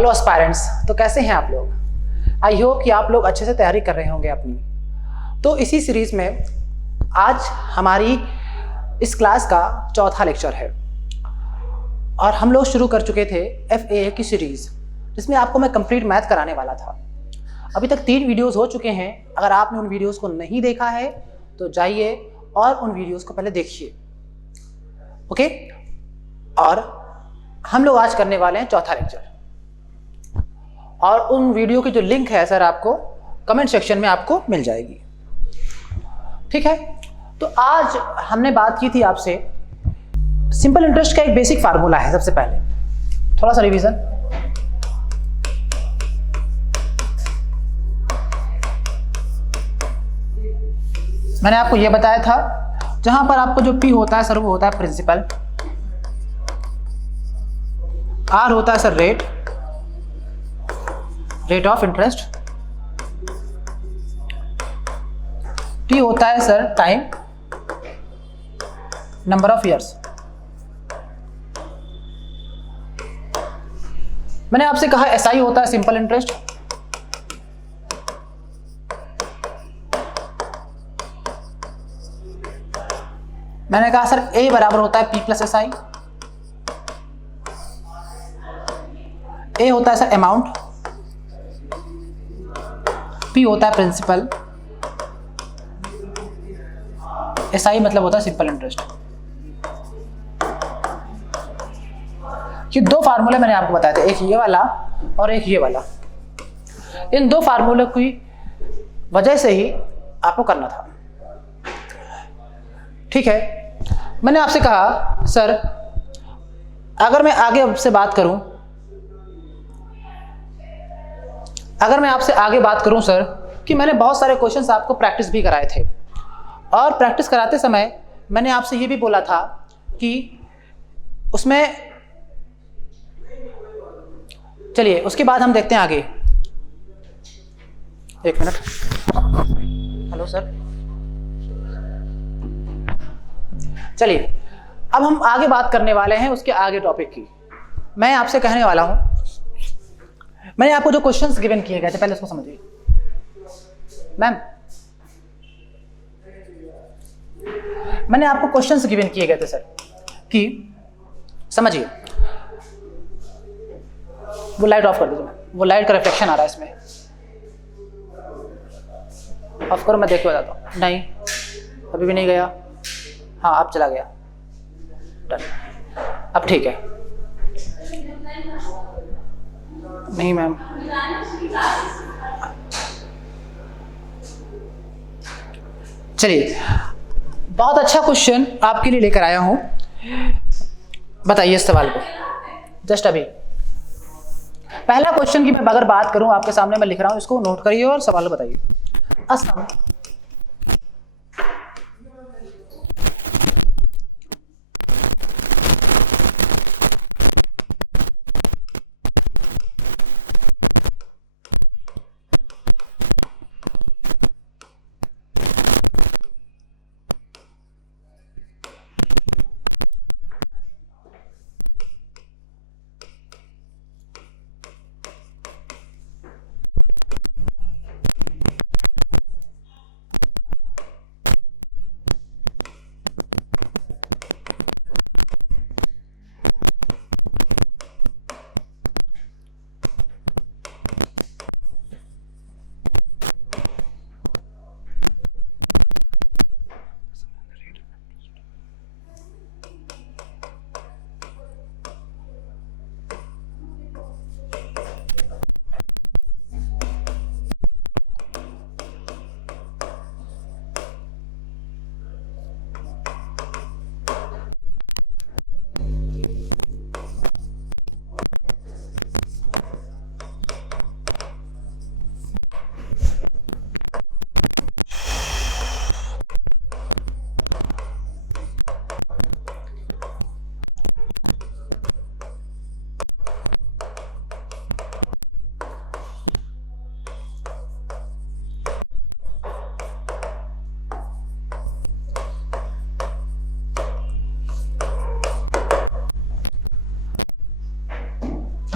Hello aspirants, तो कैसे हैं आप लोग। आई होप कि आप लोग अच्छे से तैयारी कर रहे होंगे अपनी। तो इसी सीरीज़ में आज हमारी इस क्लास का चौथा लेक्चर है और हम लोग शुरू कर चुके थे FAA की सीरीज़, जिसमें आपको मैं कंप्लीट मैथ कराने वाला था। अभी तक 3 वीडियोस हो चुके हैं। अगर आपने उन वीडियोस को नहीं देखा है तो जाइए और उन वीडियोस को पहले देखिए, ओके। और हम लोग आज करने वाले हैं चौथा लेक्चर, और उन वीडियो की जो लिंक है सर आपको कमेंट सेक्शन में आपको मिल जाएगी, ठीक है। तो आज हमने बात की थी आपसे, सिंपल इंटरेस्ट का एक बेसिक फार्मूला है। सबसे पहले थोड़ा सा रिवीजन, मैंने आपको यह बताया था, जहां पर आपको जो P होता है सर वो होता है प्रिंसिपल, R होता है sir rate of interest, T होता है sir time, number of years. मैंने आपसे कहा SI होता है सिंपल इंटरेस्ट, मैंने कहा सर A बराबर होता है P प्लस SI, A होता है सर अमाउंट, P होता है प्रिंसिपल, SI मतलब होता है सिंपल इंटरेस्ट। ये 2 फार्मूले मैंने आपको बताए थे, एक ये वाला और एक ये वाला। इन 2 फार्मूले की वजह से ही आपको करना था, ठीक है। मैंने आपसे कहा सर अगर मैं आगे आपसे बात करूं, सर कि मैंने बहुत सारे क्वेश्चंस आपको प्रैक्टिस भी कराए थे, और प्रैक्टिस कराते समय मैंने आपसे ये भी बोला था कि उसमें, चलिए उसके बाद हम देखते हैं आगे। एक मिनट, हेलो सर, चलिए अब हम आगे बात करने वाले हैं उसके आगे टॉपिक की। मैं आपसे कहने वाला हूं, मैंने आपको जो क्वेश्चंस गिवन किए गए थे पहले उसको समझिए। मैम, मैंने आपको क्वेश्चंस गिवन किए गए थे सर कि समझिए, वो लाइट ऑफ कर दीजिए मैम, वो लाइट का रिफ्लेक्शन आ रहा है इसमें, ऑफ करो, मैं देख के बताता हूँ। नहीं अभी भी नहीं गया, हाँ अब चला गया, डन, अब ठीक है। नहीं मैम, चलिए बहुत अच्छा क्वेश्चन आपके लिए लेकर आया हूं, बताइए इस सवाल को। जस्ट अभी पहला क्वेश्चन की मैं अगर बात करूं, आपके सामने मैं लिख रहा हूं, इसको नोट करिए और सवाल बताइए। असम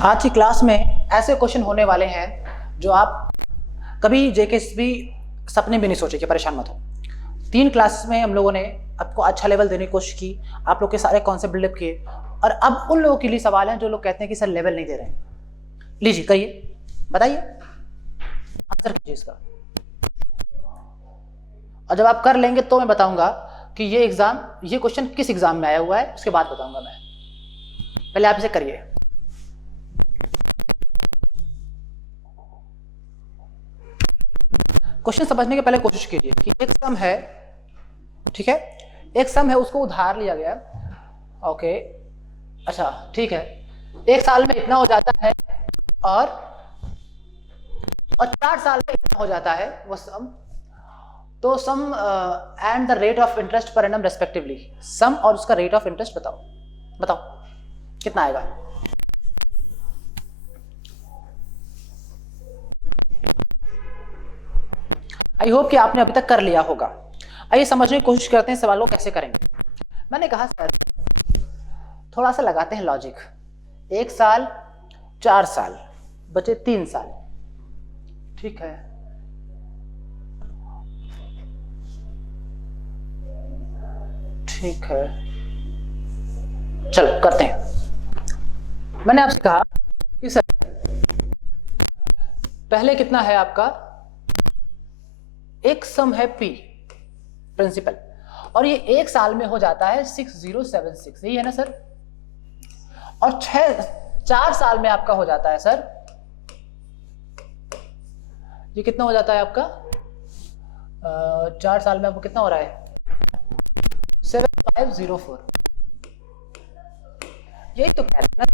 आज की क्लास में ऐसे क्वेश्चन होने वाले हैं जो आप कभी जेके भी सपने भी नहीं सोचे कि परेशान मत हो। 3 क्लासेस में हम लोगों ने आपको अच्छा लेवल देने की कोशिश की, आप लोग के सारे कॉन्सेप्ट बिल्डअप किए, और अब उन लोगों के लिए सवाल हैं जो लोग कहते हैं कि सर लेवल नहीं दे रहे हैं। लीजिए कहिए, बताइए, आंसर कीजिए इसका, और जब आप कर लेंगे तो मैं बताऊंगा कि ये क्वेश्चन किस एग्जाम में आया हुआ है, उसके बाद बताऊंगा मैं। पहले आप इसे करिए। क्वेश्चन समझने के पहले कोशिश कीजिए कि एक सम है, ठीक है, एक सम है, उसको उधार लिया गया, ओके, अच्छा ठीक है, 1 साल में इतना हो जाता है और 4 साल में इतना हो जाता है वो सम। तो sum and the rate of interest पर एनम रेस्पेक्टिवली, सम और उसका रेट ऑफ इंटरेस्ट बताओ कितना आएगा। आई होप कि आपने अभी तक कर लिया होगा। आइए समझने की कोशिश करते हैं सवालों कैसे करेंगे। मैंने कहा सर थोड़ा सा लगाते हैं लॉजिक। 1 साल, 4 साल, बचे 3 साल, ठीक है, ठीक है, चलो करते हैं। मैंने आपसे कहा कि सर पहले कितना है आपका, एक सम है P प्रिंसिपल, और ये 1 साल में हो जाता है 6076, यही है ना सर, और 4 साल में आपका हो जाता है सर, ये कितना हो जाता है आपका, 4 साल में आपको कितना हो रहा है, 7504, यही तो कह रहे हैं ना।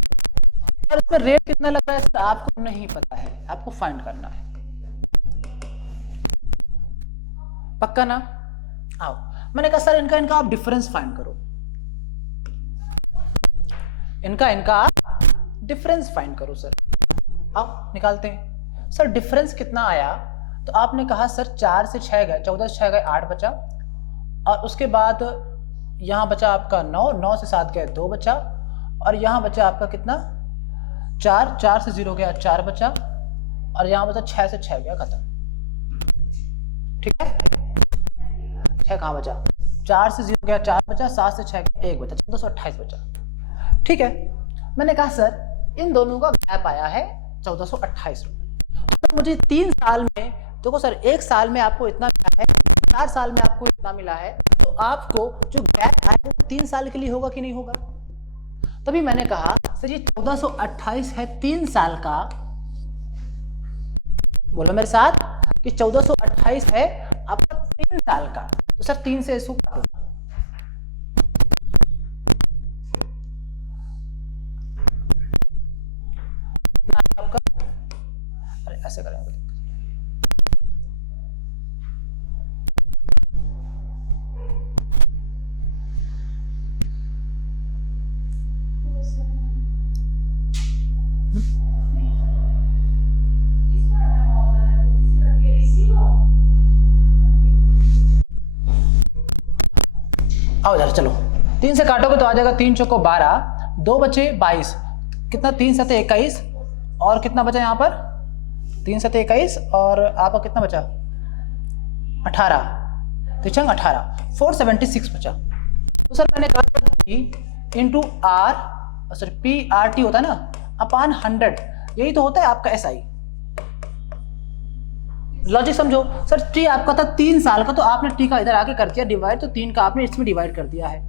और इसमें रेट कितना लग रहा है सर, आपको नहीं पता है, आपको फाइंड करना है, पक्का ना। आओ, मैंने कहा सर इनका आप डिफरेंस फाइंड करो, इनका आप डिफरेंस फाइंड करो सर। आओ निकालते हैं। सर डिफरेंस कितना आया, तो आपने कहा सर 4 से 6 गए, 14 से 6 गए 8 बचा, और उसके बाद यहां बचा आपका 9 से 7 गए 2 बचा, और यहां बचा आपका कितना 4 से 0 गया 4 बचा, और यहां बचा 6 से 6 गया, खत्म, ठीक है। 6 कहाँ बचा, 4 से 0 गया 4 बचा, 7 से 6 गया 1 बचा, 1428 बचा, ठीक है। मैंने कहा सर इन दोनों का गैप आया है 1428 रुपये, तो मुझे 3 साल में, देखो सर 1 साल में आपको इतना मिला है, 4 साल में आपको इतना मिला है, तो आपको जो गैप आया वो 3 साल के लिए होगा कि नहीं होगा। तभी मैंने कहा सर ये 1428 है 3 साल का, बोलो मेरे साथ कि 1428 है आपका 3 साल का, तो सर 3 से इसको काटो, आपका, अरे ऐसे करेंगे, आओ जरा चलो, 3 से काटोगे तो आ जाएगा 3 चौको 12, 2 बचे 22, कितना 3 सते 21, और कितना बचा यहाँ पर 3 सते 21, और आपका कितना बचा 18, तो 18, 476 बचा। तो सर मैंने कहा कि इंटू आर, सॉरी PRT होता है ना, अपान 100, यही तो होता है आपका SI। लॉजिक समझो सर, टी आपका था 3 साल का, तो आपने टी का इधर आके कर दिया डिवाइड, तो 3 का आपने इसमें डिवाइड कर दिया है।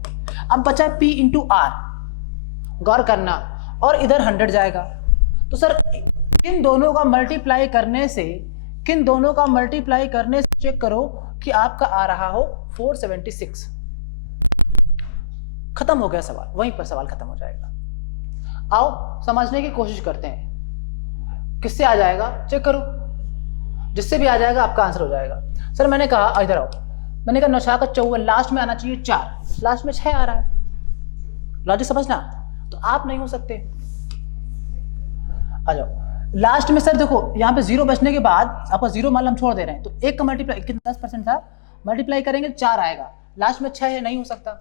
अब बचा P इंटू आर, गौर करना, और इधर 100 जाएगा, तो सर किन दोनों का मल्टीप्लाई करने से, चेक करो कि आपका आ रहा हो 476। खत्म हो गया सवाल, वहीं पर सवाल खत्म हो जाएगा। आओ समझने की कोशिश करते हैं, किससे आ जाएगा चेक करो, जिससे भी आ जाएगा आपका आंसर हो जाएगा। सर मैंने कहा इधर आओ, मैंने कहा 9 का 54, लास्ट में आना चाहिए 4, लास्ट में 6 आ रहा है, लॉजिक समझना, तो आप नहीं हो सकते। आ जाओ लास्ट में, सर देखो यहाँ पे 0 बचने के बाद आपका 0 मान हम छोड़ दे रहे हैं, तो 1 का मल्टीप्लाई कितना 10% था, मल्टीप्लाई करेंगे 4 आएगा, लास्ट में 6 है, नहीं हो सकता।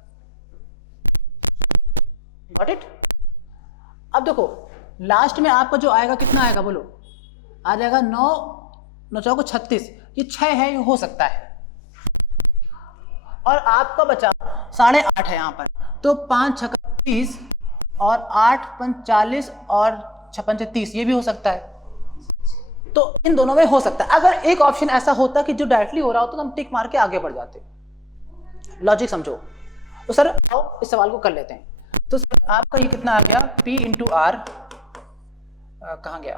Got it. अब देखो लास्ट में आपका जो आएगा कितना आएगा बोलो, आ जाएगा 9 चौको 36, ये 6 है, ये हो सकता है। और आपका बचा 8.5 है यहाँ पर, तो 5 छक्का 30 और 8 पंच 40 और 6 पंच 30, ये भी हो सकता है। तो इन दोनों में हो सकता है। अगर एक ऑप्शन ऐसा होता कि जो डायरेक्टली हो रहा होता तो हम टिक मार के आगे बढ़ जाते। लॉजिक समझो। तो सर आओ इस सवाल को कर लेते हैं। तो सर आपका ये कितना आ गया, P इंटू आर, कहाँ गया,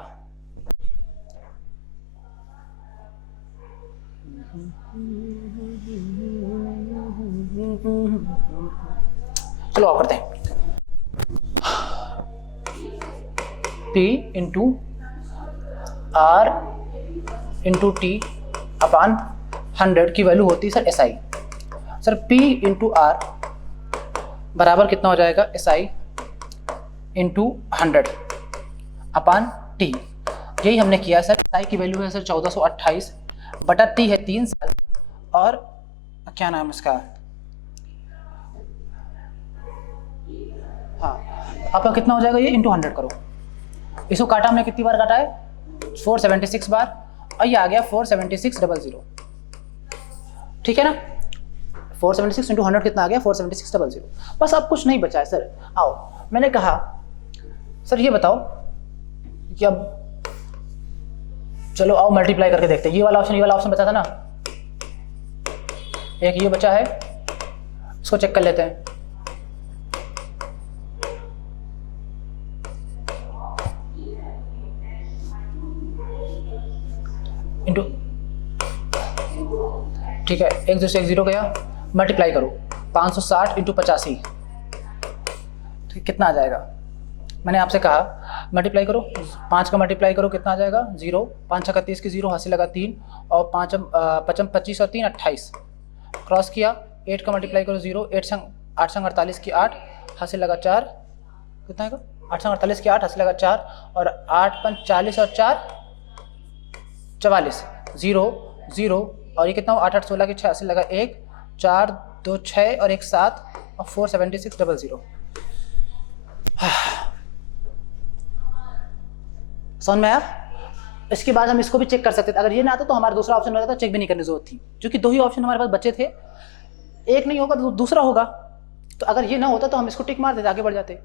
चलो आप करते हैं। P into R into T upon 100 की वैल्यू होती है sir SI। Sir P into R बराबर कितना हो जाएगा, SI इंटू 100 अपान टी। यही हमने किया सर। SI की वैल्यू है सर 1428 बटा टी है 3 साल, और क्या नाम इसका, हाँ आपका कितना हो जाएगा, ये इंटू 100 करो। इसको काटा हमने कितनी बार काटा है, 476 बार, और ये आ गया 47600। ठीक है ना, 476 इंटू 100 कितना आ गया, 47600। बस अब कुछ नहीं बचा है सर। आओ मैंने कहा सर ये बताओ कि अब चलो आओ मल्टीप्लाई करके देखते हैं। ये वाला ऑप्शन बचा था ना, एक ये बचा है, इसको चेक कर लेते हैं। इंटू, ठीक है, 1 से 1 0 गया, मल्टीप्लाई करो 560 इंटू 85, ठीक कितना आ जाएगा। मैंने आपसे कहा मल्टीप्लाई करो, 5 का मल्टीप्लाई करो कितना आ जाएगा, 0, 5 छक्का 30 की 0, हाथ से लगा 3, और 5 25 और 3 28, क्रॉस किया, 8 का मल्टीप्लाई करो 0, 8 संग 48 की 8, हाथ से लगा 4, कितना आएगा, 8 संग 48 की 8, हाथ से लगा 4, और 8 पंच 40 और 4 44, 0 0, और ये कितना हो, 8 8 16 की 6, हाथ से लगा 1, 4 2 6 और 1 7, और 47600। समझ में आया। इसके बाद हम इसको भी चेक कर सकते थे। अगर ये ना आता तो हमारा दूसरा ऑप्शन हो जाता, चेक भी नहीं करने की जरूरत थी, क्योंकि 2 ही ऑप्शन हमारे पास बचे थे, एक नहीं होगा तो दूसरा होगा। तो अगर ये ना होता तो हम इसको टिक मार देते, आगे बढ़ जाते।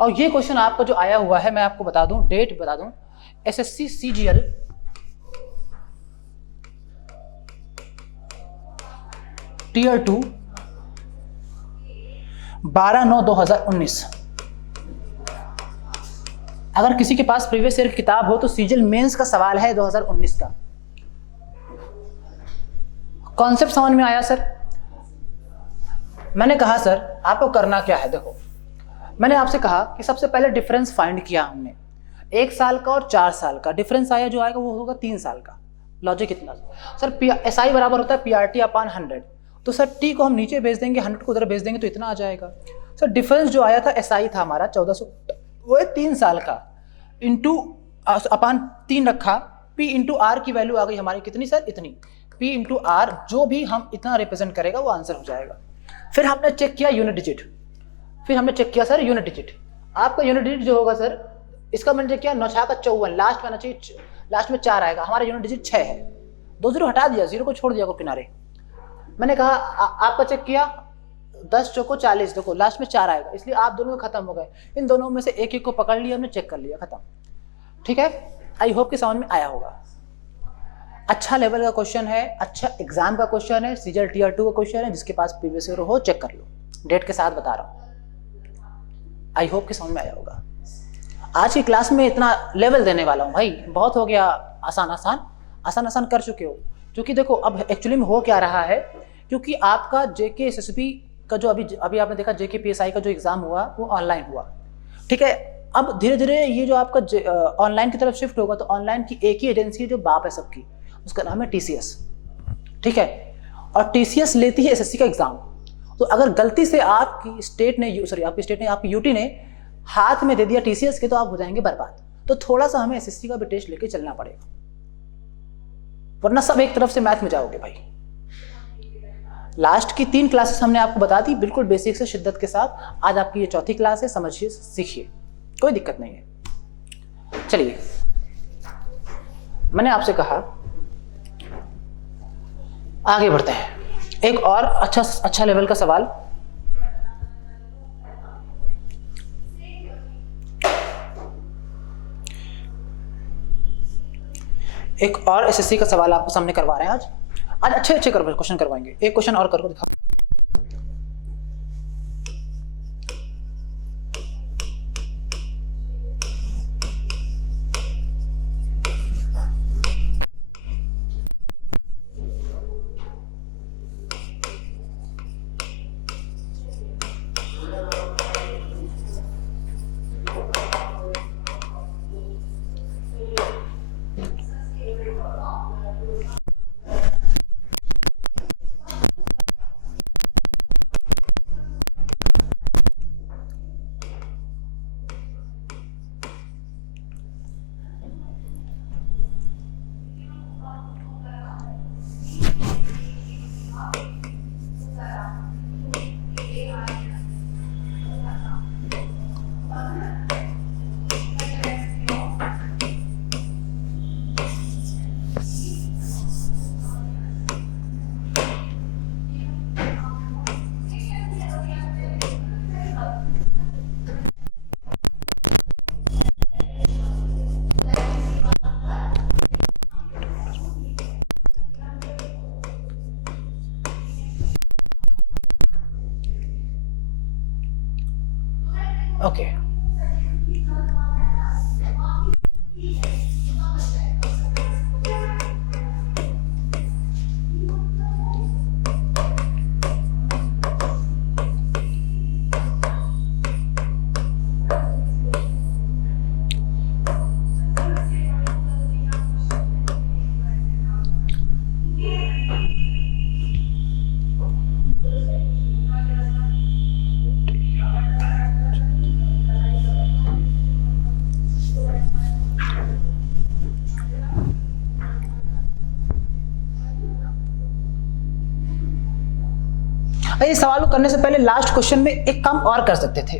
और ये क्वेश्चन आपको जो आया हुआ है, मैं आपको बता दूं, डेट बता दूं, SSC CGL Tier 2 12/9/2019। अगर किसी के पास प्रीवियस ईयर की किताब हो तो सीजीएल मेंस का सवाल है 2019 का। कॉन्सेप्ट समझ में आया सर। मैंने कहा सर आपको करना क्या है, देखो मैंने आपसे कहा कि सबसे पहले डिफरेंस फाइंड किया हमने, 1 साल का और 4 साल का डिफरेंस आया, जो आएगा वो होगा 3 साल का। लॉजिक कितना सर, SI बराबर होता है PRT अपान 100, तो सर T को हम नीचे भेज देंगे, 100 को उधर भेज देंगे, तो इतना आ जाएगा। सर डिफरेंस जो आया था SI था हमारा 1400, वो 3 साल का, इंटू अपान 3 रखा, P इंटू आर की वैल्यू आ गई हमारी कितनी सर, इतनी। P इंटू आर जो भी हम इतना रिप्रेजेंट करेगा वो आंसर हो जाएगा। फिर हमने चेक किया यूनिट डिजिट, फिर हमने चेक किया सर यूनिट डिजिट। आपका यूनिट डिजिट जो होगा सर, इसका मैंने चेक किया 9 छक्का 54, लास्ट में आना चाहिए, लास्ट में 4 आएगा, हमारा यूनिट डिजिट 6 है, 2 0 हटा दिया, 0 को छोड़ दिया को किनारे। मैंने कहा आपका चेक किया 10 चौको 40, देखो लास्ट में 4 आएगा, इसलिए आप दोनों खत्म हो गए। इन दोनों में से एक एक को पकड़ लिया हमने, चेक कर लिया, खत्म। ठीक है, आई होप कि समझ में आया होगा। अच्छा लेवल का क्वेश्चन है, अच्छा एग्जाम का क्वेश्चन है, सीजीएल Tier 2 का क्वेश्चन है, जिसके पास प्रीवियस ईयर हो चेक कर लो, डेट के साथ बता रहा हूँ। आई होप कि समझ में आया होगा। आज की क्लास में इतना लेवल देने वाला हूँ भाई, बहुत हो गया आसान आसान कर चुके हो। क्योंकि देखो अब एक्चुअली में हो क्या रहा है, क्योंकि आपका JK SSB का जो अभी आपने देखा JK PSI का जो एग्जाम हुआ वो ऑनलाइन हुआ। ठीक है, अब धीरे धीरे ये जो आपका ऑनलाइन की तरफ शिफ्ट होगा, तो ऑनलाइन की एक ही एजेंसी है जो बाप है सबकी, उसका नाम है TCS। ठीक है, और TCS लेती है SSC का एग्जाम। तो अगर गलती से आपकी स्टेट ने आपकी यूटी ने हाथ में दे दिया TCS के, तो आप हो जाएंगे बर्बाद। तो थोड़ा सा हमें SSC का भी टेस्ट लेके चलना पड़ेगा, वरना सब एक तरफ से मैथ में जाओगे भाई। लास्ट की 3 क्लासेस हमने आपको बता दी बिल्कुल बेसिक से शिद्दत के साथ। आज आपकी ये 4थी क्लास है, समझिए सीखिए, कोई दिक्कत नहीं है। चलिए, मैंने आपसे कहा आगे बढ़ते हैं। एक और अच्छा लेवल का सवाल। एक और एसएससी का सवाल आपको सामने करवा रहे हैं आज अच्छे क्वेश्चन करवाएंगे। एक क्वेश्चन और करके दिखा। ओके, इस सवाल को करने से पहले लास्ट क्वेश्चन में एक काम और कर सकते थे।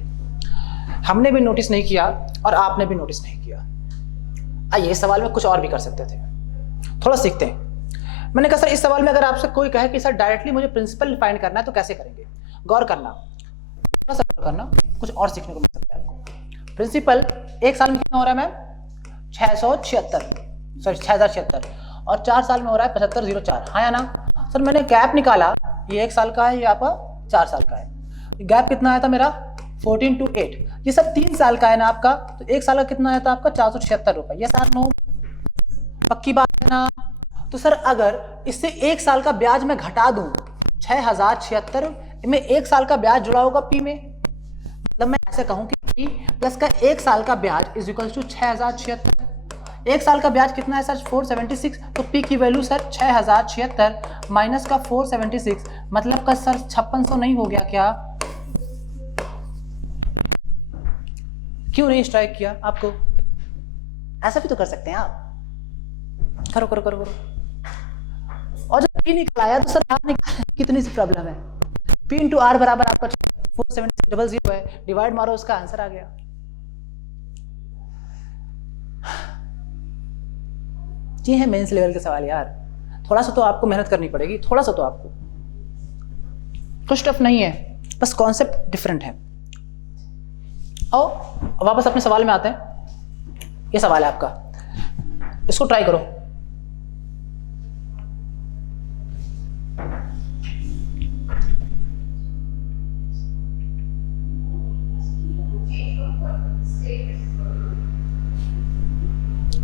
हमने भी नोटिस नहीं किया और आपने भी नोटिस नहीं किया। आइए इस सवाल में कुछ और भी कर सकते थे, थोड़ा सीखते हैं। मैंने कहा सर इस सवाल में अगर आपसे कोई कहे कि सर डायरेक्टली मुझे प्रिंसिपल डिफाइन करना है तो कैसे करेंगे? गौर करना, थोड़ा सा गौर करना, कुछ और सीखने को मिल सकता है आपको। प्रिंसिपल एक साल में कितना हो रहा है मैम? 6076 और 4 साल में हो रहा है 7504। हाँ या ना? सर मैंने गैप निकाला, ये 1 साल का है, ये आपका 4 साल का है। गैप कितना आया था मेरा? 14 to 8। ये सब 3 साल का है ना आपका, तो 1 साल का कितना आया था आपका? 476 रुपए। ये सर नो पक्की बात है ना? तो सर अगर इससे 1 साल का ब्याज मैं घटा दूं 6076 में 1 साल का ब्याज जुड़ा होगा पी में, मतलब मैं ऐसे कहूं कि पी प्लस का 1 साल का ब्याज इज इक्वल टू 6076। 1 साल का ब्याज कितना है सर? 476। तो पी की वैल्यू सर 6076 माइनस का 476, मतलब का सर 5600 नहीं हो गया क्या? क्यों नहीं स्ट्राइक किया आपको? ऐसा भी तो कर सकते हैं आप। करो करो करो करो। और जब पी निकल आया तो सर आर निकल, कितनी सी प्रॉब्लम है? पी इंटू आर बराबर आपका 47600 है, डिवाइड मारो, उसका आंसर आ गया। ये है मेंस लेवल के सवाल यार। थोड़ा सा तो आपको मेहनत करनी पड़ेगी, थोड़ा सा तो आपको, कुछ टफ नहीं है, बस कॉन्सेप्ट डिफरेंट है। आओ वापस अपने सवाल में आते हैं। ये सवाल है आपका, इसको ट्राई करो।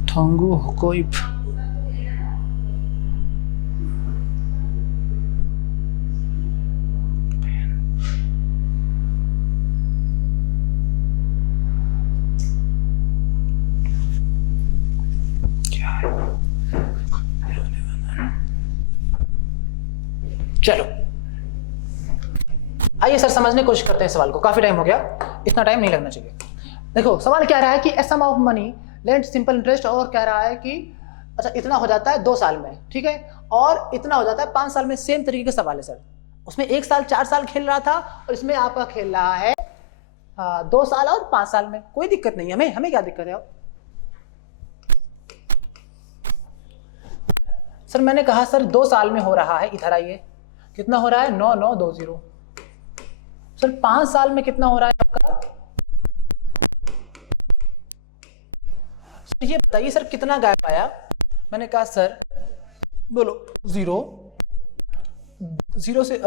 थोंगू कोई चलो आइए सर समझने की कोशिश करते हैं सवाल को। काफी टाइम हो गया, इतना टाइम नहीं लगना चाहिए। देखो सवाल क्या रहा है कि a sum of money lent simple interest, और कह रहा है कि अच्छा इतना हो जाता है 2 साल में, ठीक है, और इतना हो जाता है 5 साल में। सेम तरीके का सवाल है सर। उसमें 1 साल 4 साल खेल रहा था और इसमें आपका खेल रहा है 2 साल और 5 साल में। कोई दिक्कत नहीं है, हमें क्या दिक्कत है? सर मैंने कहा सर 2 साल में हो रहा है, इधर आइए, कितना हो रहा है 9920। सर 5 साल में कितना हो रहा है आपका? सर ये बताइए सर कितना गैप आया? मैंने कहा सर बोलो 0 से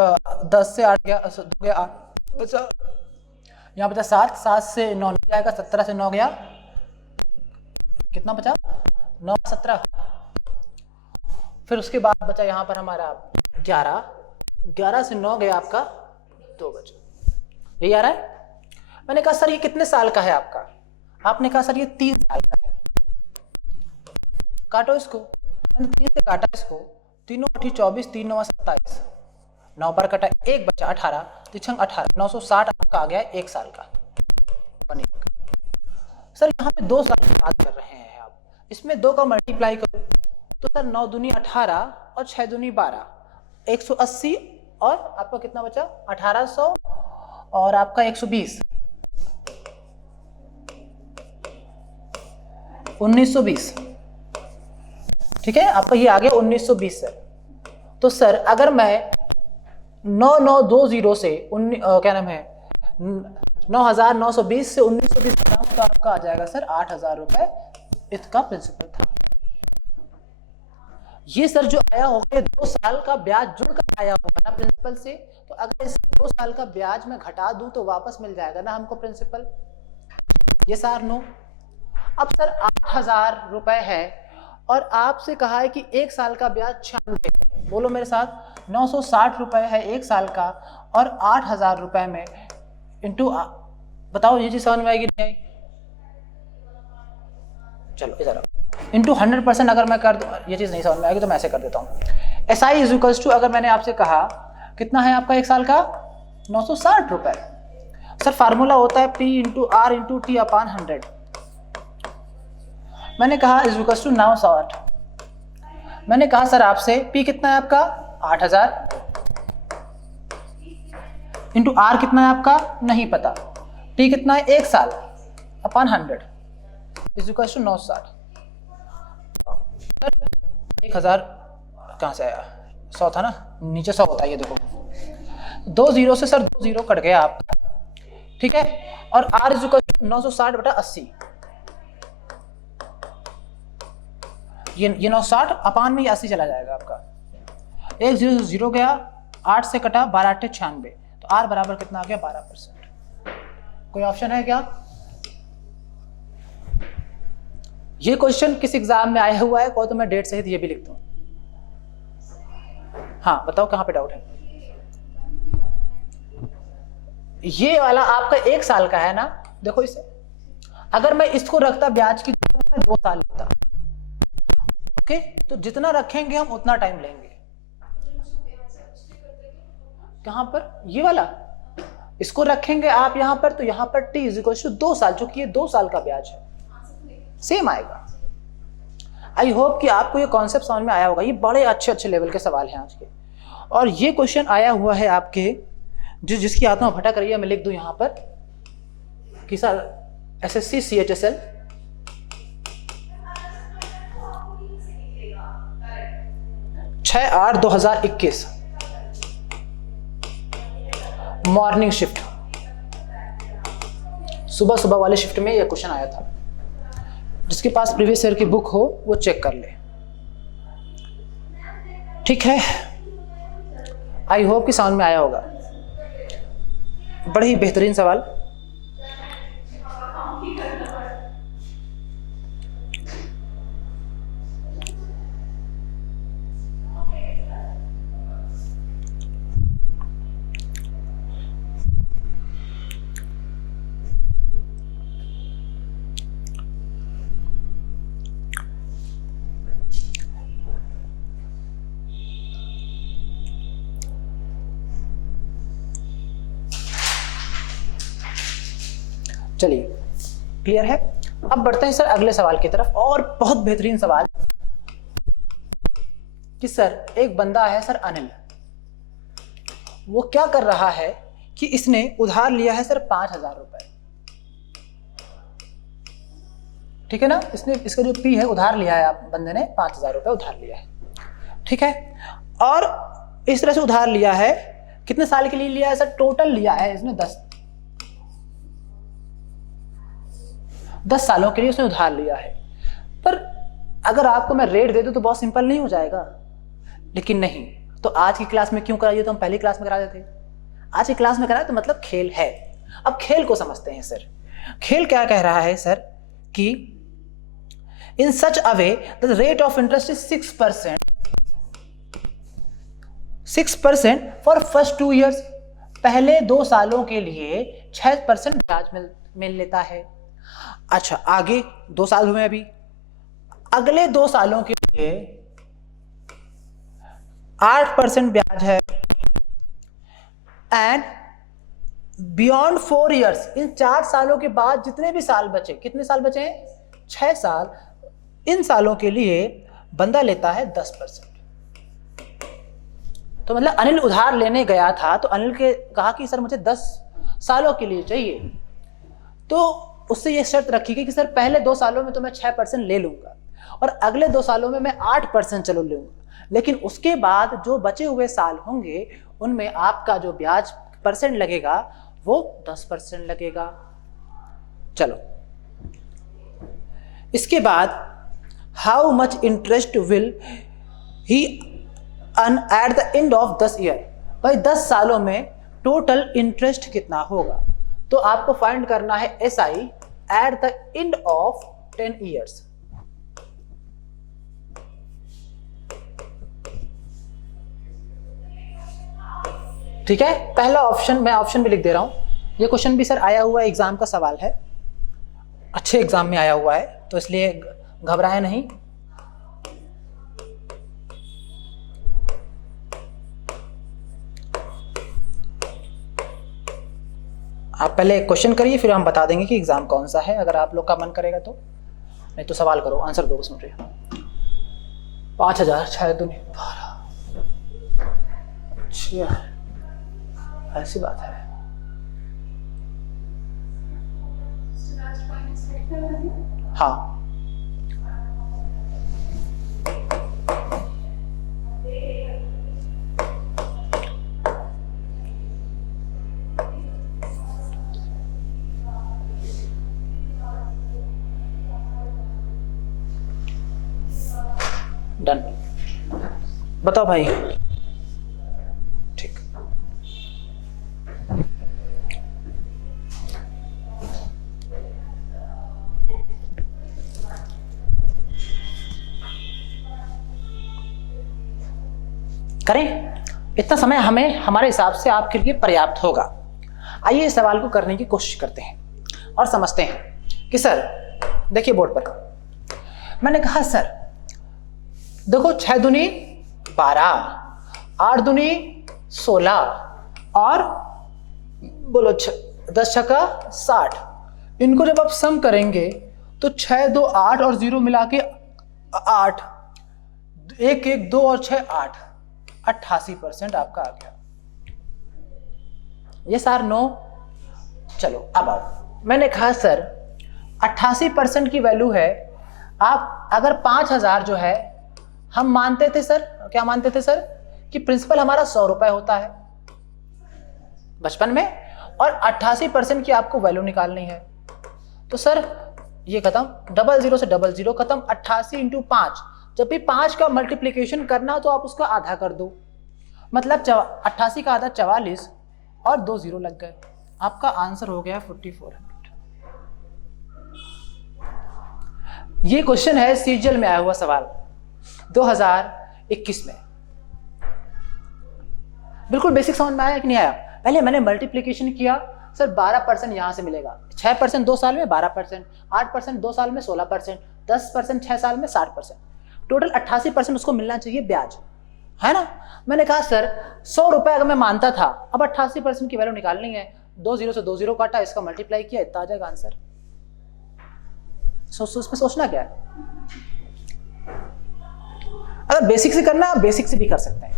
10 से 8 गया, 2 गया 8 बचा, यहाँ बचा 7, 7 से 9 नहीं जाएगा, 17 से 9 गया, कितना बचा 9 17। फिर उसके बाद बचा यहाँ पर हमारा 11, 11 से 9 गया आपका 2 बचा, यही आ रहा है। मैंने कहा सर ये कितने साल का है आपका? आपने कहा सर ये 3 साल का है। काटो इसको, मैंने 3 से काटा इसको, 3 8 24, 3 9 27, 9 पर कटा 1 बचा 18, 3 18, 960 आपका आ गया 1 साल का। सर यहाँ पे 2 साल की बात कर रहे हैं आप, इसमें 2 का मल्टीप्लाई करो तो सर 9 दूनी 18 और 6 दूनी 12, 180 और आपका कितना बचा 1800 और आपका 120, 1920। ठीक है, आपका ये आ गया 1920 सर। तो सर अगर मैं 9920 से क्या नाम है 9920 से 1920 बताऊं तो आपका आ जाएगा सर 8000 रुपए इसका प्रिंसिपल था। ये सर जो आया होगा 2 साल का ब्याज जुड़कर आया होगा ना प्रिंसिपल से, तो अगर इस 2 साल का ब्याज में घटा दूं तो वापस मिल जाएगा ना हमको प्रिंसिपल। ये सर नो। अब सर 8000 रुपए है और आपसे कहा है कि 1 साल का ब्याज 96, बोलो मेरे साथ 960 रुपए है 1 साल का और 8000 रुपए में इंटू, बताओ ये चीज समझ में आएगी नहीं आई? चलो इधर इंटू 100% अगर मैं कर दूं, ये चीज नहीं समझ में आएगी तो मैं ऐसे कर देता हूँ। SI इज इक्वल्स टू, अगर मैंने आपसे कहा कितना है आपका 1 साल का 960 रुपए, सर फार्मूला होता है P into R into T अपान 100। मैंने कहा इज इक्वल्स टू 960, मैंने कहा सर आपसे P कितना है आपका 8000 इंटू R कितना है आपका नहीं पता, T कितना है 1 साल अपान 100 इज इक्वल्स टू 960। 1000 कहाँ से आया, 100 था ना, नीचे 100 होता है, ये देखो 2 0 से सर 2 0 कट गया आपका, ठीक है। और R इज इक्वल टू 960 बटा 80, ये 960 अपान में 80 चला जाएगा आपका, 1 0 से 0 गया, 8 से कटा 12 8 96, तो R बराबर कितना आ गया 12%। कोई ऑप्शन है क्या? ये क्वेश्चन किस एग्जाम में आया हुआ है कोई तो मैं डेट सहित ये भी लिख दूं। हाँ बताओ कहां पे डाउट है? ये वाला आपका 1 साल का है ना, देखो इसे, अगर मैं इसको रखता ब्याज की 2 साल लेता, ओके, तो जितना रखेंगे हम उतना टाइम लेंगे। कहां पर ये वाला, इसको रखेंगे आप यहां पर, तो यहां पर T इज इक्वल टू 2 साल, जो कि ये 2 साल का ब्याज है, सेम आएगा। आई होप कि आपको ये कॉन्सेप्ट समझ में आया होगा। ये बड़े अच्छे अच्छे लेवल के सवाल हैं आज के, और ये क्वेश्चन आया हुआ है आपके जिसकी आत्मा भटक रही है, मैं लिख दूं यहां पर कि sir SSC CHSL 6/8/2021 morning shift, सुबह सुबह वाले शिफ्ट में यह क्वेश्चन आया था। जिसके पास प्रीवियस ईयर की बुक हो वो चेक कर ले, ठीक है। आई होप कि समझ में आया होगा। बड़े ही बेहतरीन सवाल। चलिए क्लियर है। अब बढ़ते हैं सर अगले सवाल की तरफ, और बहुत बेहतरीन सवाल कि सर एक बंदा है सर अनिल, वो क्या कर रहा है कि इसने उधार लिया है सर 5000 रुपए, ठीक है ना। इसने इसका जो P है उधार लिया है, आप बंदे ने 5000 रुपए उधार लिया है। ठीक है। और इस तरह से उधार लिया है, कितने साल के लिए लिया है सर? टोटल लिया है इसने 10 सालों के लिए उसने उधार लिया है। पर अगर आपको मैं रेट दे दूं तो बहुत सिंपल नहीं हो जाएगा? लेकिन नहीं, तो आज की क्लास में क्यों कराइए? तो हम पहली क्लास में करा देते। आज की क्लास में कराए तो मतलब खेल है। अब खेल को समझते हैं सर। खेल क्या कह रहा है सर कि in such a way the rate of interest is 6% for first 2 years। पहले 2 सालों के लिए 6% ब्याज मिल लेता है। अच्छा, आगे 2 साल हुए अभी, अगले 2 सालों के लिए 8% ब्याज है। एंड बियॉन्ड 4 years, इन 4 सालों के बाद जितने भी साल बचे, कितने साल बचे हैं? 6 साल। इन सालों के लिए बंदा लेता है 10%। तो मतलब अनिल उधार लेने गया था तो अनिल के कहा कि सर मुझे 10 सालों के लिए चाहिए, तो उससे ये शर्त रखी गई कि सर पहले 2 सालों में तो मैं 6% ले लूंगा और अगले 2 सालों में मैं 8% चलो लूंगा, लेकिन उसके बाद जो बचे हुए साल होंगे उनमें आपका जो ब्याज परसेंट लगेगा वो 10% लगेगा। चलो, इसके बाद how much interest will he earn at the end of 10 year। भाई 10 सालों में टोटल इंटरेस्ट कितना होगा? तो आपको फाइंड करना है SI at the end of 10 years। ठीक है, पहला ऑप्शन, मैं ऑप्शन भी लिख दे रहा हूं। ये क्वेश्चन भी सर आया हुआ है, एग्जाम का सवाल है, अच्छे एग्जाम में आया हुआ है, तो इसलिए घबराए नहीं। आप पहले क्वेश्चन करिए, फिर हम बता देंगे कि एग्जाम कौन सा है, अगर आप लोग का मन करेगा तो। नहीं तो सवाल करो, आंसर दो। सुन रहे 5000 शायद 12। अच्छा, ऐसी बात है। हाँ, डन। बताओ भाई। ठीक, करें। इतना समय हमें हमारे हिसाब से आपके लिए पर्याप्त होगा। आइए इस सवाल को करने की कोशिश करते हैं और समझते हैं कि सर देखिए बोर्ड पर मैंने कहा सर देखो 6 दूनी 12, 8 दूनी 16 और बोलो 10 छक्का 60। इनको जब आप सम करेंगे तो 6 2 8 और 0 मिला के 8, 1 1 2 और 6 8, 88% आपका आ गया। ये सर नो। चलो अब आओ, मैंने कहा सर 88% की वैल्यू है। आप अगर 5000 जो है हम मानते थे सर, क्या मानते थे सर कि प्रिंसिपल हमारा 100 रुपए होता है बचपन में, और 88% की आपको वैल्यू निकालनी है। तो सर ये खत्म, 00 से 00 खत्म, 88 × 5। जब भी 5 का मल्टीप्लीकेशन करना हो तो आप उसका आधा कर दो, मतलब 88 का आधा 44 और 2 0 लग गए। आपका आंसर हो गया 4400। ये क्वेश्चन है सीजीएल में आया हुआ सवाल 2021 में। बिल्कुल बेसिक समझ में आया कि नहीं आया? पहले मैंने मल्टीप्लीकेशन किया, सर 12% यहां से मिलेगा, 6% 2 साल में 12%, 8% 2 साल में 16%, 10% 6 साल में 60%, टोटल 88% उसको मिलना चाहिए ब्याज, है ना। मैंने कहा सर 100 रुपए अगर मैं मानता था, अब 88% की वैल्यू निकालनी है, 2 0 से 2 0 काटा, इसका मल्टीप्लाई किया, इतना आ जाएगा आंसर। उसमें सोचना क्या है? अगर बेसिक से करना है बेसिक से भी कर सकते हैं।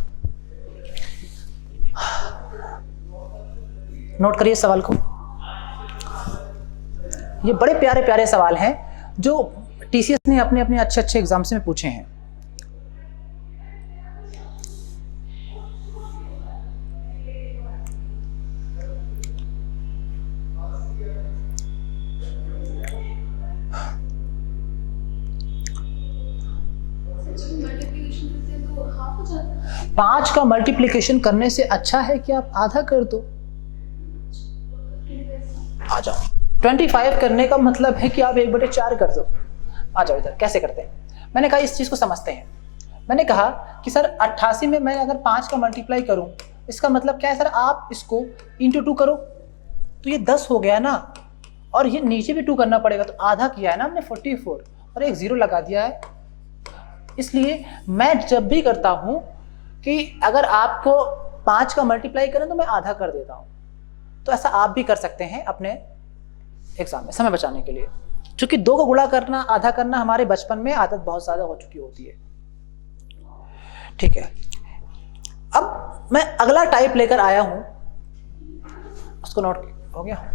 नोट करिए सवाल को, ये बड़े प्यारे प्यारे सवाल हैं जो टीसीएस ने अपने अपने अच्छे अच्छे एग्जाम्स में पूछे हैं। 5 का मल्टीप्लिकेशन करने से अच्छा है कि आप आधा कर दो। आ जाओ, 25 करने का मतलब है कि आप 1/4 कर दो। आ जाओ इधर, कैसे करते हैं? मैंने कहा इस चीज को समझते हैं। मैंने कहा कि सर 88 में मैं अगर 5 का मल्टीप्लाई करूं, इसका मतलब क्या है सर? आप इसको इंटू 2 करो तो ये 10 हो गया ना, और ये नीचे भी 2 करना पड़ेगा, तो आधा किया है ना हमने 44 और एक 0 लगा दिया है। इसलिए मैं जब भी करता हूं कि अगर आपको 5 का मल्टीप्लाई करें तो मैं आधा कर देता हूं। तो ऐसा आप भी कर सकते हैं अपने एग्जाम में समय बचाने के लिए, क्योंकि 2 को गुणा करना, आधा करना हमारे बचपन में आदत बहुत ज्यादा हो चुकी होती है। ठीक है, अब मैं अगला टाइप लेकर आया हूं, उसको नोट हो गया।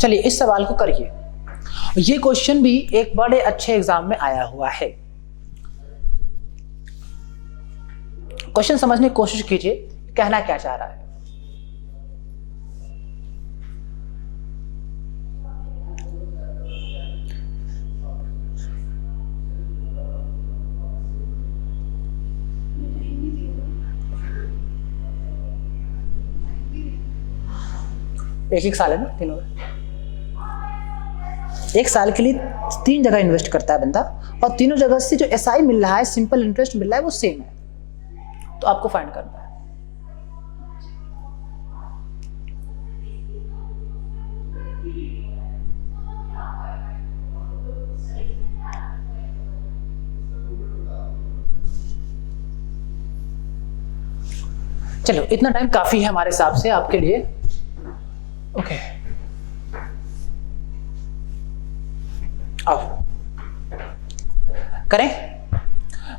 चलिए इस सवाल को करिए। ये क्वेश्चन भी एक बड़े अच्छे एग्जाम में आया हुआ है। क्वेश्चन समझने की कोशिश कीजिए, कहना क्या चाह रहा है। एक साल है ना तीनों, एक साल के लिए 3 जगह इन्वेस्ट करता है बंदा, और तीनों जगह से जो एसआई मिल रहा है, सिंपल इंटरेस्ट मिल रहा है, वो सेम है। तो आपको फाइंड करना है। चलो इतना टाइम काफी है हमारे हिसाब से आपके लिए। ओके आओ करें।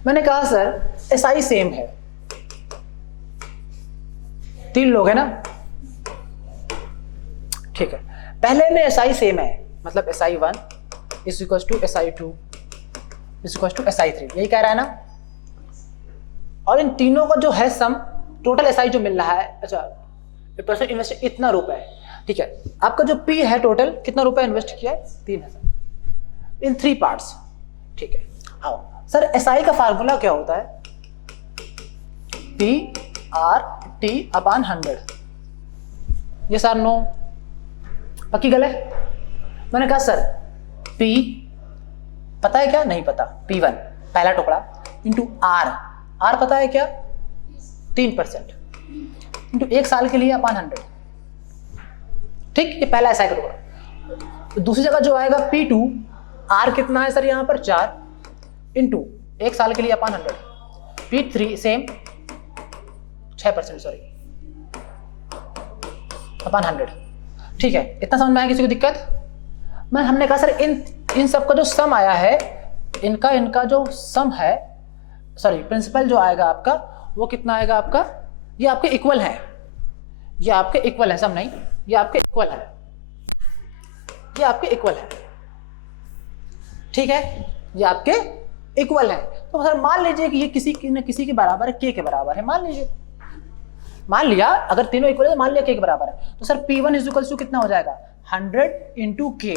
मैंने कहा सर एसआई सेम है, 3 लोग हैं ना, ठीक है। पहले में एसआई सेम है, मतलब SI1 is equal to SI2 is equal to SI3, यही कह रहा है ना। और इन तीनों का जो है सम, टोटल एसआई जो मिल रहा है, अच्छा पर्सन इन्वेस्ट इतना रुपए है, ठीक है। आपका जो पी है टोटल कितना रुपए इन्वेस्ट किया है, 3000 इन 3 पार्ट्स, ठीक है। आओ सर एसआई का फार्मूला क्या होता है, पी आर टी अपॉन 100। ये सर नो पक्की गलत। मैंने कहा सर P पता है क्या, नहीं पता, P1 पहला टुकड़ा इंटू R पता है क्या 3% इंटू 1 साल के लिए अपॉन 100। ठीक, ये पहला ऐसा का टुकड़ा। तो दूसरी जगह जो आएगा P2 R कितना है सर यहाँ पर 4 इंटू 1 साल के लिए upon 100। P3 same 6% sorry upon 100। ठीक है, इतना समझ में आया किसी को दिक्कत? हमने कहा सर इन सब का जो सम आया है, इनका जो सम है, सॉरी प्रिंसिपल जो आएगा आपका वो कितना आएगा आपका, ये आपके इक्वल है, ये आपके इक्वल है, सम नहीं, ये आपके इक्वल है, ये आपके इक्वल है। ठीक है, ये आपके इक्वल है। तो सर मान लीजिए कि ये किसी न किसी के बराबर है, के बराबर है, मान लीजिए, मान लिया अगर तीनों इक्वल है तो मान लिया के बराबर है। तो sir P1 is equal to कितना हो जाएगा 100 इंटू के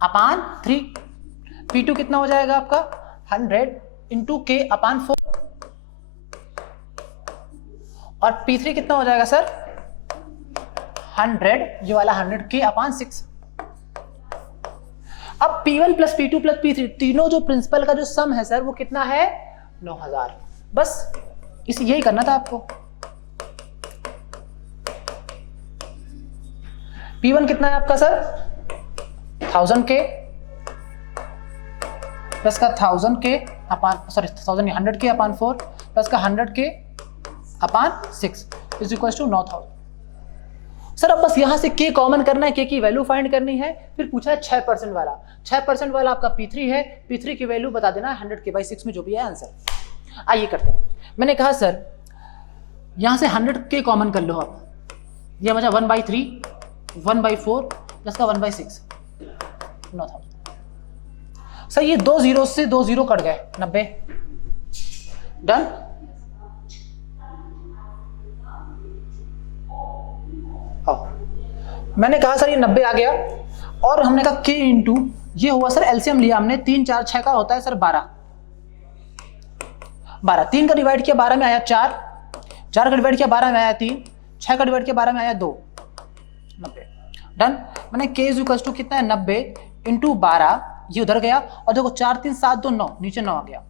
अपान 3। P2 कितना हो जाएगा आपका 100 इंटू के अपान 4 और P3 कितना हो जाएगा सर 100, ये वाला 100 के अपान 6। अब P1 plus P2 plus P3 तीनों जो प्रिंसिपल का जो सम है सर वो कितना है 9000। बस इसे यही करना था आपको। P1 कितना है आपका सर 1000 के प्लस का 1000 के अपान, सॉरी 1000 100 के अपान 4 प्लस का 100 के अपान 6 इज इक्वल टू 9000। सर अब बस यहां से के कॉमन करना है, के की वैल्यू फाइंड करनी है। फिर पूछा है 6% वाला, 6% वाला आपका P3 है, P3 की वैल्यू बता देना है 100 के बाई 6 में जो भी है आंसर। आइए करते हैं। मैंने कहा सर यहां से 100 के कॉमन कर लो आप, यह बचा 1/3 1/4 प्लस का 1/6 9000। सर ये 2 जीरो से 2 जीरो कट गए 90। डन। मैंने कहा सर ये 90 आ गया और हमने कहा के इंटू ये हुआ सर एलसीएम लिया हमने 3 4 6 का होता है सर 12 3 का डिवाइड किया 12 में आया 4 का डिवाइड किया 12 में आया 3 6 का डिवाइड किया 12 में आया 2 90। डन। मैंने के इज इक्वल टू कितना है 90 इंटू 12, ये उधर गया और देखो 4 3 7 2 9 नीचे 9 आ गया।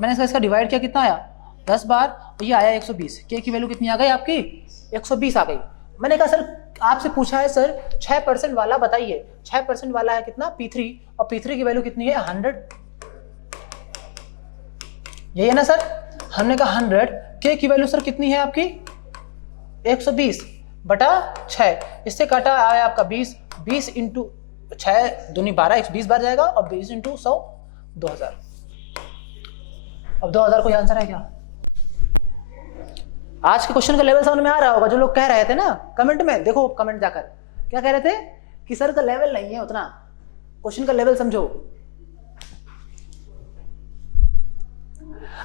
मैंने इसका डिवाइड किया कितना आया 10 बार, ये आया 120। के की वैल्यू कितनी आ गई आपकी 120 आ गई। मैंने कहा सर आपसे पूछा है सर 6% वाला बताइए, 6% वाला है कितना P3 और P3 की वैल्यू कितनी है 100। यही है ना सर, हमने कहा 100, के की वैल्यू सर कितनी है आपकी 120 बटा 6, इससे काटा आया आपका 20, 20 इंटू 6 दूनी 12 120 बार जाएगा और 20 इंटू 100 2000। अब 2000 कोई आंसर है क्या? आज के क्वेश्चन का लेवल समझ में आ रहा होगा। जो लोग कह रहे थे ना कमेंट में, देखो कमेंट जाकर क्या कह रहे थे कि सर का लेवल नहीं है उतना, क्वेश्चन का लेवल समझो।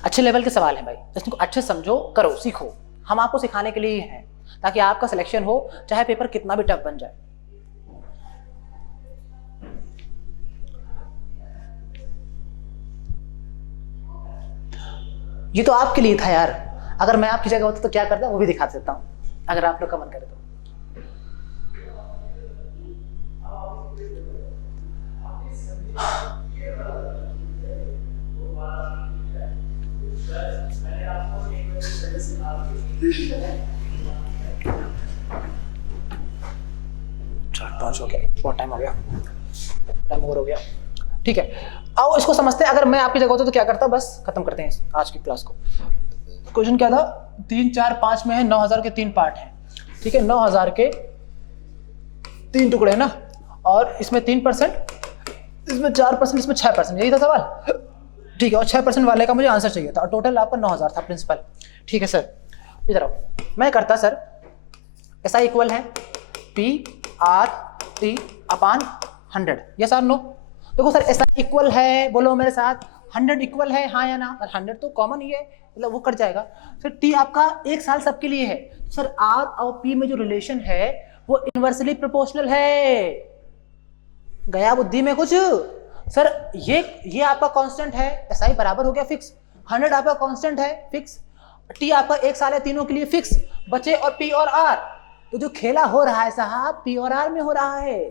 अच्छे लेवल के सवाल हैं भाई, इसको अच्छे समझो, करो, सीखो। हम आपको सिखाने के लिए ही हैं ताकि आपका सिलेक्शन हो, चाहे पेपर कितना भी टफ बन जाए। ये तो आपके लिए था यार, अगर मैं आपकी जगह होता तो क्या करता वो भी दिखा सकता हूं, अगर आप लोग कमेंट करें तो। चार 5 हो गया, बहुत टाइम हो गया, टाइम ओवर हो गया। ठीक है, आओ इसको समझते हैं। अगर मैं आपकी जगह होता तो क्या करता, बस खत्म करते हैं आज की क्लास को। क्वेश्चन क्या था 3 4 5 में है, 9000 के 3 पार्ट हैं। ठीक है, 9000 के 3 टुकड़े हैं ना, और इसमें 3%, इसमें 4%, इसमें 6%, यही था सवाल। ठीक है, और 6% वाले का मुझे आंसर चाहिए था और टोटल आपका 9000 था प्रिंसिपल। ठीक है सर, इधर आओ। मैं करता सर ऐसा इक्वल है P/R/T अपॉन 100, यस और नो। देखो सर ऐसा इक्वल है, बोलो मेरे साथ, 100 इक्वल है, हाँ या ना? 100 तो कॉमन ही है, मतलब वो कट जाएगा। फिर T आपका 1 साल सबके लिए है। सर R और P में जो रिलेशन है वो इनवर्सली प्रोपोर्शनल है। गया बुद्धि में कुछ? सर ये आपका कांस्टेंट है, SI बराबर हो गया फिक्स, 100 आपका कांस्टेंट है फिक्स, टी आपका 1 साल है, तीनों के लिए फिक्स बचे, और पी और आर। तो जो खेला हो रहा है साहब पी और आर में हो रहा है।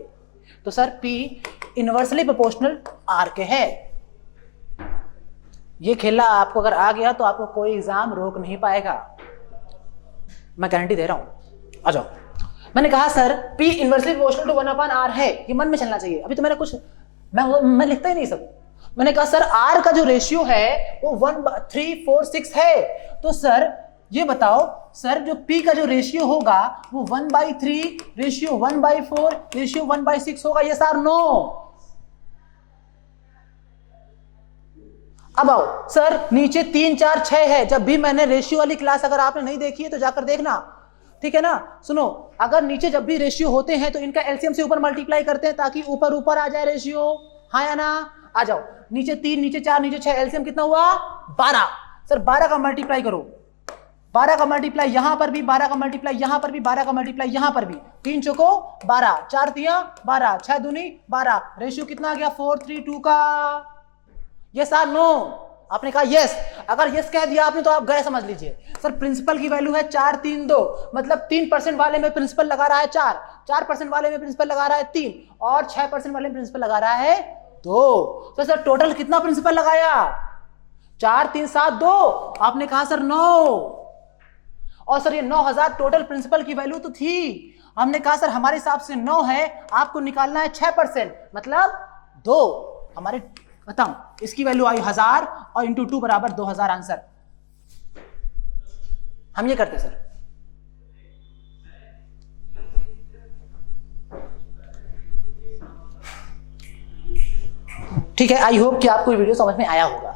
तो sir P inversely proportional R के है। ये खेला आपको अगर आ गया तो आपको कोई एग्जाम रोक नहीं पाएगा, मैं गारंटी दे रहा हूं। आ जाओ। मैंने कहा sir P inversely proportional to 1/r है, ये मन में चलना चाहिए। अभी तो मैंने कुछ मैं लिखता ही नहीं सब। मैंने कहा सर R का जो रेशियो है वो 1/346 है। तो सर ये बताओ सर जो P का जो रेशियो होगा वो 1/3 रेशियो 1/4 रेशियो 1/6 होगा, ये सर नो। अब आओ सर नीचे 3 4 6 है। जब भी मैंने रेशियो वाली क्लास अगर आपने नहीं देखी है तो जाकर देखना, ठीक है ना। सुनो, अगर नीचे जब भी रेशियो होते हैं तो इनका एलसीएम से ऊपर मल्टीप्लाई करते हैं ताकि ऊपर ऊपर आ जाए रेशियो, हाँ या ना। आ जाओ, नीचे 3 नीचे 4 नीचे 6, एलसीएम कितना हुआ 12। सर 12 का मल्टीप्लाई करो, 12 का मल्टीप्लाई यहां पर भी, 12 का मल्टीप्लाई यहां पर भी, 12 का मल्टीप्लाई यहां पर भी। 3 चौको 12, 4 तिया 12, 6 दूनी 12, रेशियो कितना आ गया 432 का। Yes or no? आपने कहा यस। अगर यस कह दिया आपने तो आप गए समझ लीजिए। सर प्रिंसिपल की वैल्यू है 432, मतलब 3% वाले में प्रिंसिपल लगा रहा है 4, 4% वाले में प्रिंसिपल लगा रहा है 3, और 6% वाले में प्रिंसिपल लगा रहा है 2। तो सर टोटल कितना प्रिंसिपल लगाया? 4 3 7 2। आपने कहा सर 9। और सर ये 9000 टोटल प्रिंसिपल की वैल्यू तो थी। हमने कहा सर हमारे हिसाब से 9 है, आपको निकालना है 6%, मतलब 2। हमारे खत्म। इसकी वैल्यू आई 1000 और इंटू 2 बराबर 2000 आंसर। हम ये करते सर। ठीक है, आई होप कि आपको ये वीडियो समझ में आया होगा।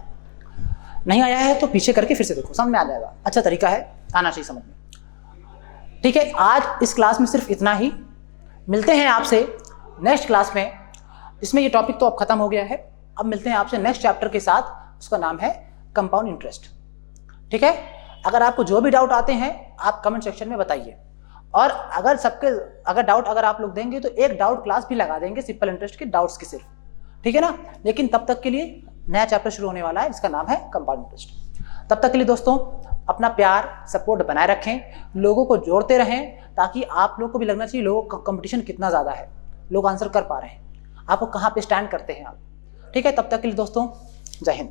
नहीं आया है तो पीछे करके फिर से देखो, समझ में आ जाएगा। अच्छा तरीका है, आना चाहिए समझ में। ठीक है, आज इस क्लास में सिर्फ इतना ही। मिलते हैं आपसे नेक्स्ट क्लास में। इसमें ये टॉपिक तो अब खत्म हो गया है। अब मिलते हैं आपसे नेक्स्ट चैप्टर के साथ, उसका नाम है कंपाउंड इंटरेस्ट। ठीक है, अगर आपको जो भी डाउट आते हैं आप कमेंट सेक्शन में बताइए, और अगर डाउट अगर आप लोग देंगे तो एक डाउट क्लास भी लगा देंगे सिंपल इंटरेस्ट के डाउट्स की सिर्फ, ठीक है ना। लेकिन तब तक के लिए नया चैप्टर शुरू होने वाला है जिसका नाम है कंपाउंड इंटरेस्ट। तब तक के लिए दोस्तों अपना प्यार सपोर्ट बनाए रखें, लोगों को जोड़ते रहें, ताकि आप लोग को भी लगना चाहिए लोगों का कंपटीशन कितना ज़्यादा है, लोग आंसर कर पा रहे हैं, आपको कहाँ पे स्टैंड करते हैं आप। ठीक है, तब तक के लिए दोस्तों जय हिंद।